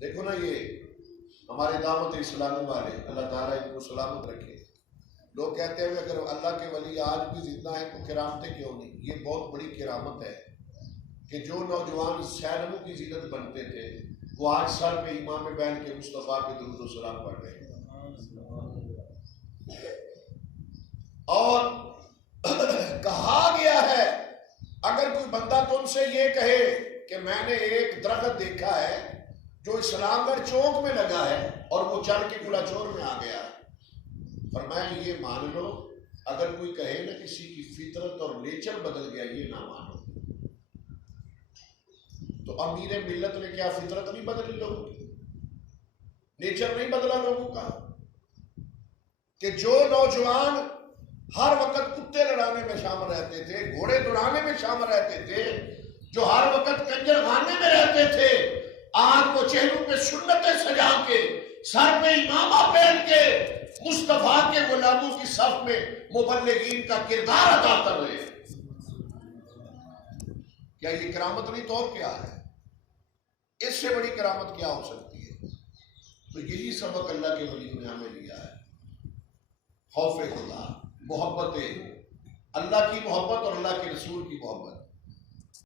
دیکھو نا یہ ہمارے دعوت اسلامی والے، اللہ تعالیٰ ان کو سلامت رکھے، لوگ کہتے ہیں اگر اللہ کے ولی آج بھی زندہ ہیں تو کرامتیں کیوں نہیں؟ یہ بہت بڑی کرامت ہے کہ جو نوجوان سینموں کی زینت بنتے تھے وہ آج سر پہ امام بین کے مصطفیٰ پہ درود و سلام پڑھ رہے ہیں۔ اور کہا گیا ہے اگر کوئی بندہ تم سے یہ کہے کہ میں نے ایک درخت دیکھا ہے جو اسلام گڑھ چوک میں لگا ہے اور وہ چڑھ کے گلا چور میں آ گیا، فرمایا یہ مان لو، اگر کوئی کہے نا کسی کی فطرت اور نیچر بدل گیا، یہ نہ مانو۔ تو امیر ملت نے کیا فطرت نہیں بدلی لوگوں کی؟ نیچر نہیں بدلا لوگوں کا؟ کہ جو نوجوان ہر وقت کتے لڑانے میں شامل رہتے تھے، گھوڑے دوڑانے میں شامل رہتے تھے، جو ہر وقت کنجر خانے میں رہتے تھے، آج وہ چہروں پہ سنتیں سجا کے، سر پہ امامہ پہن کے مصطفیٰ کے غلاموں کی صف میں مبلغین کا کردار ادا کر رہے ہیں۔ کیا یہ کرامت نہیں تو اور کیا ہے؟ اس سے بڑی کرامت کیا ہو سکتی ہے؟ تو یہی سبق اللہ کے ولیوں نے ہمیں لیا ہے، خوف خدا، محبت، اللہ کی محبت اور اللہ کے رسول کی محبت۔